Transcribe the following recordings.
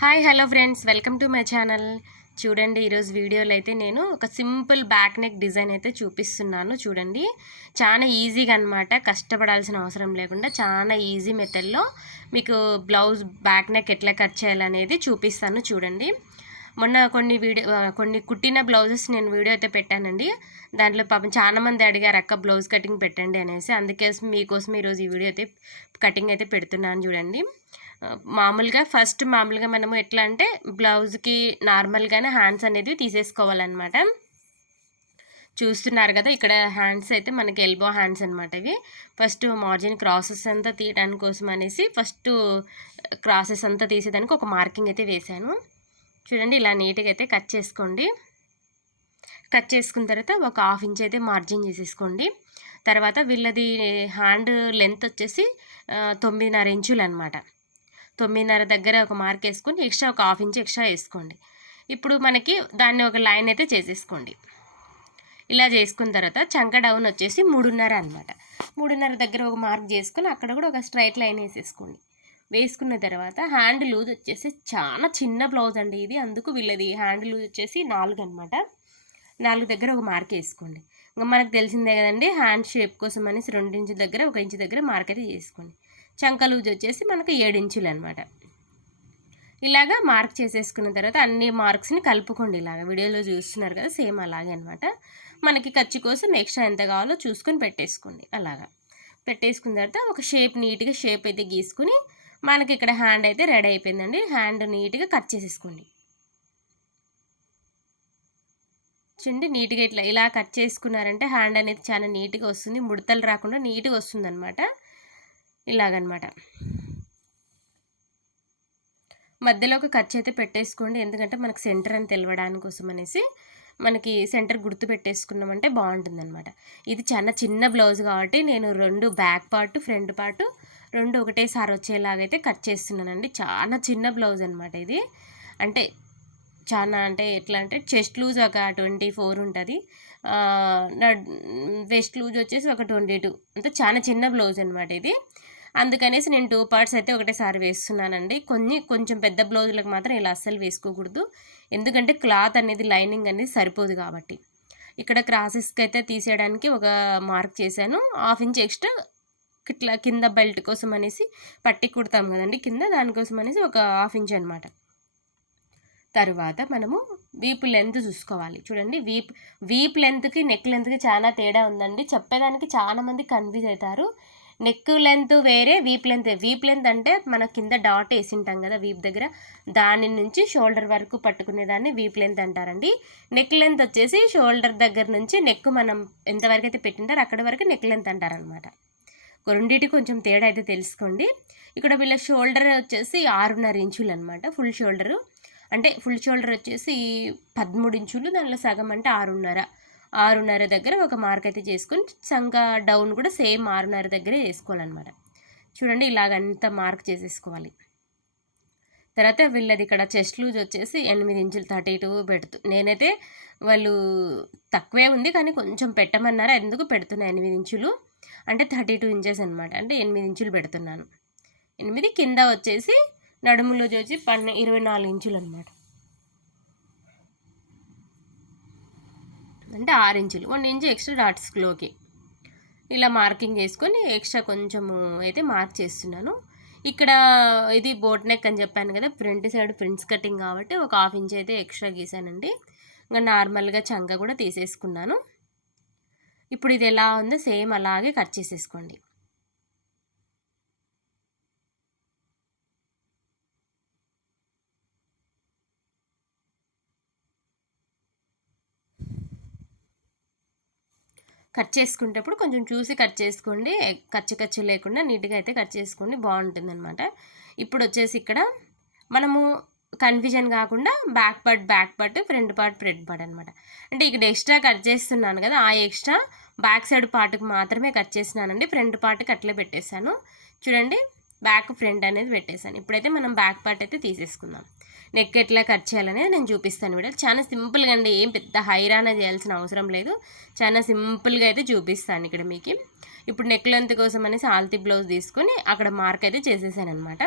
Hi hello friends. Welcome to my channel. చూడండి ఈరోజు వీడియోలో అయితే నేను ఒక సింపుల్ బ్యాక్ నెక్ డిజైన్ అయితే చూపిస్తున్నాను. చూడండి చాలా ఈజీగా అనమాట కష్టపడాల్సిన అవసరం లేకుండా చాలా ఈజీ మెథడ్లో మీకు బ్లౌజ్ బ్యాక్ నెక్ ఎట్లా కట్ చేయాలనేది చూపిస్తాను. చూడండి మొన్న కొన్ని వీడియో కొన్ని కుట్టిన బ్లౌజెస్ నేను వీడియో అయితే పెట్టానండి. దాంట్లో పాపం చాలా మంది అడిగారు అక్క బ్లౌజ్ కటింగ్ పెట్టండి అనేసి. అందుకే మీకోసం ఈరోజు ఈ వీడియో అయితే కటింగ్ అయితే పెడుతున్నాను చూడండి. మామూలుగా ఫస్ట్ మామూలుగా మనము ఎట్లా అంటే బ్లౌజ్కి నార్మల్గానే హ్యాండ్స్ అనేది తీసేసుకోవాలన్నమాట. చూస్తున్నారు కదా ఇక్కడ హ్యాండ్స్ అయితే మనకి ఎల్బో హ్యాండ్స్ అనమాట ఇవి. ఫస్ట్ మార్జిన్ క్రాసెస్ అంతా తీయడానికి కోసం అనేసి ఫస్ట్ క్రాసెస్ అంతా తీసేదానికి ఒక మార్కింగ్ అయితే వేశాను. చూడండి ఇలా నీట్గా అయితే కట్ చేసుకోండి. కట్ చేసుకున్న తర్వాత ఒక హాఫ్ ఇంచ్ అయితే మార్జిన్ చేసేసుకోండి. తర్వాత వీళ్ళది హ్యాండ్ లెంత్ వచ్చేసి తొమ్మిదిన్నర ఇంచులు అనమాట తొమ్మిదిన్నర దగ్గర ఒక మార్క్ వేసుకొని ఎక్స్ట్రా ఒక హాఫ్ ఇంచ్ ఎక్స్ట్రా వేసుకోండి. ఇప్పుడు మనకి దాన్ని ఒక లైన్ అయితే చేసేసుకోండి. ఇలా చేసుకున్న తర్వాత చంక డౌన్ వచ్చేసి మూడున్నర అనమాట మూడున్నర దగ్గర ఒక మార్క్ చేసుకొని అక్కడ కూడా ఒక స్ట్రైట్ లైన్ వేసేసుకోండి. వేసుకున్న తర్వాత హ్యాండ్ లూజ్ వచ్చేసి చాలా చిన్న బ్లౌజ్ అండి ఇది అందుకు వీళ్ళది హ్యాండ్ లూజ్ వచ్చేసి నాలుగు అనమాట నాలుగు దగ్గర ఒక మార్క్ వేసుకోండి. ఇంకా మనకు తెలిసిందే కదండి హ్యాండ్ షేప్ కోసం అనేసి రెండు ఇంచు దగ్గర ఒక ఇంచు దగ్గర మార్క్ అయితే చేసుకోండి. చంకలూజ్ వచ్చేసి మనకు ఏడించులు అనమాట ఇలాగా మార్క్ చేసేసుకున్న తర్వాత అన్ని మార్క్స్ని కలుపుకోండి ఇలాగ. వీడియోలో చూస్తున్నారు కదా సేమ్ అలాగే అనమాట మనకి ఖర్చు కోసం ఎక్స్ట్రా ఎంత కావాలో చూసుకొని పెట్టేసుకోండి అలాగా. పెట్టేసుకున్న తర్వాత ఒక షేప్ నీట్గా షేప్ అయితే గీసుకుని మనకి ఇక్కడ హ్యాండ్ అయితే రెడీ అయిపోయిందండి. హ్యాండ్ నీట్గా కట్ చేసేసుకోండి. చూడండి నీట్గా ఇట్లా ఇలా కట్ చేసుకున్నారంటే హ్యాండ్ అనేది చాలా నీట్గా వస్తుంది. ముడతలు రాకుండా నీట్గా వస్తుంది అనమాట ఇలాగనమాట. మధ్యలో ఒక ఖర్చు అయితే పెట్టేసుకోండి. ఎందుకంటే మనకు సెంటర్ అని తెలవడానికి కోసం అనేసి మనకి సెంటర్ గుర్తు పెట్టేసుకున్నామంటే బాగుంటుంది అనమాట ఇది చాలా చిన్న బ్లౌజ్ కాబట్టి నేను రెండు బ్యాక్ పార్ట్ ఫ్రంట్ పార్ట్ రెండు ఒకటేసారి వచ్చేలాగైతే కట్ చేస్తున్నానండి. చాలా చిన్న బ్లౌజ్ అనమాట ఇది. అంటే చాలా అంటే ఎట్లా అంటే చెస్ట్ లూజ్ ఒక ట్వంటీ ఫోర్ ఉంటుంది. వెస్ట్ లూజ్ వచ్చేసి ఒక ట్వంటీ టూ. అంటే చాలా చిన్న బ్లౌజ్ అనమాట ఇది. అందుకనేసి నేను టూ పార్ట్స్ అయితే ఒకటేసారి వేస్తున్నానండి. కొన్ని కొంచెం పెద్ద బ్లౌజులకు మాత్రం ఇలా అస్సలు వేసుకోకూడదు. ఎందుకంటే క్లాత్ అనేది లైనింగ్ అనేది సరిపోదు కాబట్టి. ఇక్కడ క్రాసెస్కి అయితే తీసేయడానికి ఒక మార్క్ చేశాను. హాఫ్ ఇంచ్ ఎక్స్ట్రా ఇట్లా కింద బెల్ట్ కోసం అనేసి పట్టి కుడతాం కదండి కింద దానికోసం అనేసి ఒక హాఫ్ ఇంచ్ అనమాట తర్వాత మనము వీపు లెంత్ చూసుకోవాలి. చూడండి వీప్ వీప్ లెంత్కి నెక్ లెంత్కి చాలా తేడా ఉందండి. చెప్పేదానికి చాలా మంది కన్ఫ్యూజ్ అవుతారు. నెక్ లెంత్ వేరే వీప్ లెంత్ వీప్ లెంత్ అంటే మన కింద డాట్ వేసింటాం కదా వీప్ దగ్గర. దాని నుంచి షోల్డర్ వరకు పట్టుకునేదాన్ని వీప్ లెంత్ అంటారండి. నెక్ లెంత్ వచ్చేసి షోల్డర్ దగ్గర నుంచి నెక్ మనం ఎంతవరకు అయితే పెట్టింటారు అక్కడి వరకు నెక్ లెంత్ అంటారనమాట రెండింటి కొంచెం తేడా అయితే తెలుసుకోండి. ఇక్కడ వీళ్ళ షోల్డర్ వచ్చేసి ఆరున్నర ఇంచులు అనమాట ఫుల్ షోల్డరు. అంటే ఫుల్ షోల్డర్ వచ్చేసి పదమూడు ఇంచులు దానిలో సగం అంటే ఆరున్నర. ఆరున్నర దగ్గర ఒక మార్క్ అయితే చేసుకొని చంక డౌన్ కూడా సేమ్ ఆరున్నర దగ్గరే చేసుకోవాలన్నమాట. చూడండి ఇలాగంతా మార్క్ చేసేసుకోవాలి. తర్వాత వీళ్ళది ఇక్కడ చెస్ట్ లూజ్ వచ్చేసి ఎనిమిది ఇంచులు థర్టీ టూ పెడుతూ నేనైతే వాళ్ళు తక్కువే ఉంది కానీ కొంచెం పెట్టమన్నారు. ఎందుకు పెడుతున్నా ఎనిమిది ఇంచులు? అంటే థర్టీ టూ ఇంచెస్ అనమాట అంటే ఎనిమిది ఇంచులు పెడుతున్నాను. ఎనిమిది కింద వచ్చేసి నడుములో చూసి పన్నె ఇరవై నాలుగు ఇంచులు అనమాట అంటే ఆరు ఇంచులు. వన్ ఇంచు ఎక్స్ట్రా డాట్స్లోకి ఇలా మార్కింగ్ చేసుకొని ఎక్స్ట్రా కొంచెము అయితే మార్క్ చేస్తున్నాను. ఇక్కడ ఇది బోట్ నెక్ అని చెప్పాను కదా ఫ్రంట్ సైడ్ ప్రింట్స్ కటింగ్ కాబట్టి ఒక హాఫ్ ఇంచ్ అయితే ఎక్స్ట్రా గీసానండి. ఇంకా నార్మల్గా చంక కూడా తీసేసుకున్నాను. ఇప్పుడు ఇది ఎలా ఉందో సేమ్ అలాగే కట్ చేసేసుకోండి. కట్ చేసుకునేటప్పుడు కొంచెం చూసి కట్ చేసుకోండి. కచ్చి కచ్చి లేకుండా నీట్గా అయితే కట్ చేసుకోండి. బాగుంటుంది అనమాట ఇప్పుడు వచ్చేసి ఇక్కడ మనము కన్ఫ్యూజన్ కాకుండా back part back part front part front part అనమాట అంటే ఇక్కడ ఎక్స్ట్రా కట్ చేస్తున్నాను కదా ఆ ఎక్స్ట్రా బ్యాక్ సైడ్ పార్ట్కి మాత్రమే కట్ చేసినానండి ఫ్రంట్ పార్ట్కి అట్లే పెట్టేశాను. చూడండి బ్యాక్ ఫ్రంట్ అనేది పెట్టేశాను. ఇప్పుడైతే మనం బ్యాక్ పార్ట్ అయితే తీసేసుకుందాం. నెక్ ఎట్లా కట్ చేయాలనేది నేను చూపిస్తాను వీడియో. చాలా సింపుల్గా అండి ఏం పెద్ద హైరాణ చేయాల్సిన అవసరం లేదు. చాలా సింపుల్గా అయితే చూపిస్తాను ఇక్కడ మీకు. ఇప్పుడు నెక్ లెంత్ కోసం అనేసి ఆల్తీ బ్లౌజ్ తీసుకొని అక్కడ మార్క్ అయితే చేసేసాను అనమాట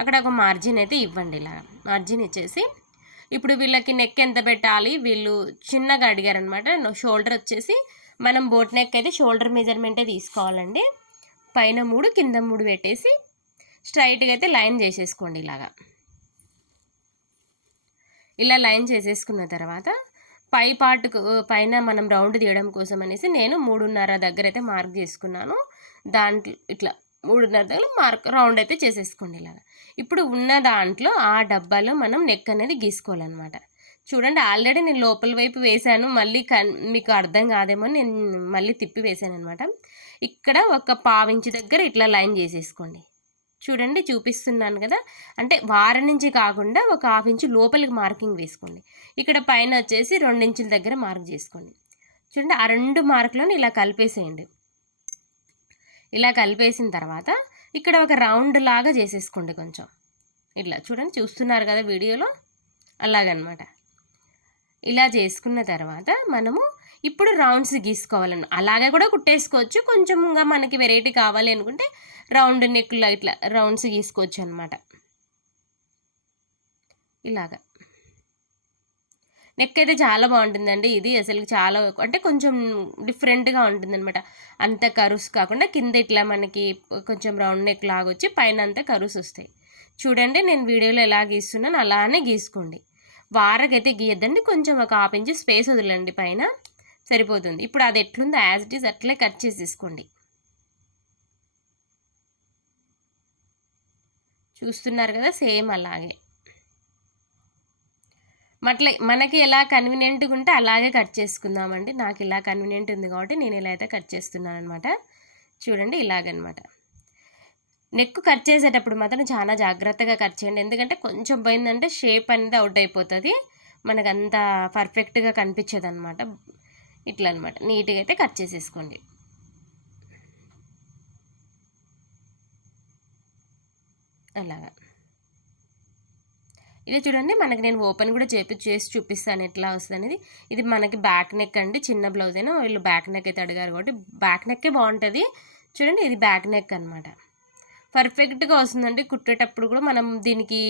అక్కడ ఒక మార్జిన్ అయితే ఇవ్వండి ఇలా. మార్జిన్ ఇచ్చేసి ఇప్పుడు వీళ్ళకి నెక్ ఎంత పెట్టాలి? వీళ్ళు చిన్నగా అడిగారనమాట షోల్డర్ వచ్చేసి మనం బోట్ నెక్ అయితే షోల్డర్ మెజర్మెంటే తీసుకోవాలండి. పైన మూడు కింద మూడు పెట్టేసి స్ట్రైట్గా అయితే లైన్ చేసేసుకోండి ఇలాగా. ఇలా లైన్ చేసేసుకున్న తర్వాత పై పార్ట్కు పైన మనం రౌండ్ తీయడం కోసం అనేసి నేను మూడున్నర దగ్గర అయితే మార్క్ చేసుకున్నాను. దాంట్లో ఇట్లా మూడున్నర దగ్గర మార్క్ రౌండ్ అయితే చేసేసుకోండి ఇలాగా. ఇప్పుడు ఉన్న దాంట్లో ఆ డబ్బాలో మనం నెక్ అనేది గీసుకోవాలన్నమాట. చూడండి ఆల్రెడీ నేను లోపల వైపు వేశాను మళ్ళీ కన్ మీకు అర్థం కాదేమో నేను మళ్ళీ తిప్పి వేశాను అనమాట ఇక్కడ ఒక పావించి దగ్గర ఇట్లా లైన్ చేసేసుకోండి. చూడండి చూపిస్తున్నాను కదా. అంటే వారం నుంచి కాకుండా ఒక హాఫ్ ఇంచు లోపలికి మార్కింగ్ వేసుకోండి. ఇక్కడ పైన వచ్చేసి రెండించుల దగ్గర మార్క్ చేసుకోండి. చూడండి ఆ రెండు మార్కులను ఇలా కలిపేసేయండి. ఇలా కలిపేసిన తర్వాత ఇక్కడ ఒక రౌండ్ లాగా చేసేసుకోండి కొంచెం. ఇట్లా చూడండి చూస్తున్నారు కదా వీడియోలో? అలాగనమాట. ఇలా చేసుకున్న తర్వాత మనము ఇప్పుడు రౌండ్స్ గీసుకోవాలను. అలాగే కూడా కుట్టేసుకోవచ్చు. కొంచెంగా మనకి వెరైటీ కావాలి అనుకుంటే రౌండ్ నెక్లో ఇట్లా రౌండ్స్ గీసుకోవచ్చు అనమాట ఇలాగా. నెక్ అయితే చాలా బాగుంటుందండి. ఇది అసలు చాలా అంటే కొంచెం డిఫరెంట్గా ఉంటుందన్నమాట. అంత కరుస్ కాకుండా కింద ఇట్లా మనకి కొంచెం రౌండ్ నెక్ లాగా వచ్చి పైన అంతా కరుస్ వస్తాయి. చూడండి నేను వీడియోలో ఎలా గీస్తున్నాను అలానే గీసుకోండి. వారకైతే గీయద్దండి. కొంచెం ఒక హాఫ్ ఇంచ్ స్పేస్ వదలండి పైన. సరిపోతుంది. ఇప్పుడు అది ఎట్లుందో యాజ్ ఇట్ ఈస్ అట్లే కట్ చేసేసుకోండి చూస్తున్నారు కదా సేమ్ అలాగే. మట్ల మనకి ఎలా కన్వీనియంట్గా ఉంటే అలాగే కట్ చేసుకుందామండి. నాకు ఇలా కన్వీనియంట్ ఉంది కాబట్టి నేను ఇలా అయితే కట్ చేస్తున్నాను అనమాట చూడండి ఇలాగనమాట. నెక్ కట్ చేసేటప్పుడు మాత్రం చాలా జాగ్రత్తగా కట్ చేయండి. ఎందుకంటే కొంచెం పోయిందంటే షేప్ అనేది అవుట్ అయిపోతుంది. మనకు అంత పర్ఫెక్ట్గా కనిపించదు అనమాట ఇట్లా అనమాట నీట్గా అయితే కట్ చేసేసుకోండి. అలాగా. ఇలా చూడండి మనకి నేను ఓపెన్ కూడా చేపి చేసి చూపిస్తాను ఎట్లా వస్తుంది అనేది ఇది మనకి బ్యాక్ నెక్ అండి చిన్న బ్లౌజ్ అయినా వీళ్ళు బ్యాక్ నెక్ అయితే అడిగారు కాబట్టి బ్యాక్ నెక్కే బాగుంటుంది చూడండి ఇది బ్యాక్ నెక్ అనమాట పర్ఫెక్ట్గా వస్తుందండి కుట్టేటప్పుడు కూడా మనం దీనికి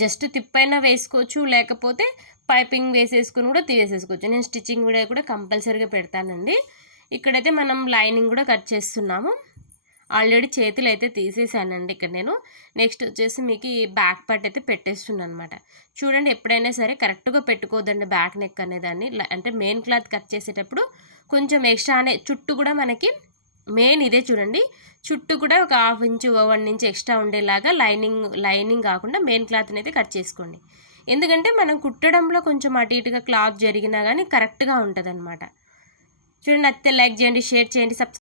జస్ట్ తిప్పైనా వేసుకోవచ్చు లేకపోతే పైపింగ్ వేసేసుకుని కూడా తీసేసుకోవచ్చు నేను స్టిచ్చింగ్ కూడా కూడా కంపల్సరీగా పెడతానండి. ఇక్కడైతే మనం లైనింగ్ కూడా కట్ చేస్తున్నాము. ఆల్రెడీ చేతులు అయితే తీసేసానండి ఇక్కడ నేను. నెక్స్ట్ వచ్చేసి మీకు ఈ బ్యాక్ పార్ట్ అయితే పెట్టేస్తున్నాను అనమాట చూడండి ఎప్పుడైనా సరే కరెక్ట్గా పెట్టుకోదండి బ్యాక్ నెక్ అనేదాన్ని అంటే మెయిన్ క్లాత్ కట్ చేసేటప్పుడు కొంచెం ఎక్స్ట్రా అనే చుట్టూ కూడా మనకి మెయిన్ ఇదే చూడండి. చుట్టూ కూడా ఒక half inch one inch extra ఉండేలాగా లైనింగ్ లైనింగ్ కాకుండా మెయిన్ క్లాత్ని అయితే కట్ చేసుకోండి. ఎందుకంటే మనం కుట్టడంలో కొంచెం అటు ఇటుగా క్లాత్ జరిగినా కానీ కరెక్ట్గా ఉంటుంది అనమాట చూడండి అత్తే లైక్ చేయండి షేర్ చేయండి సబ్స్క్రైబ్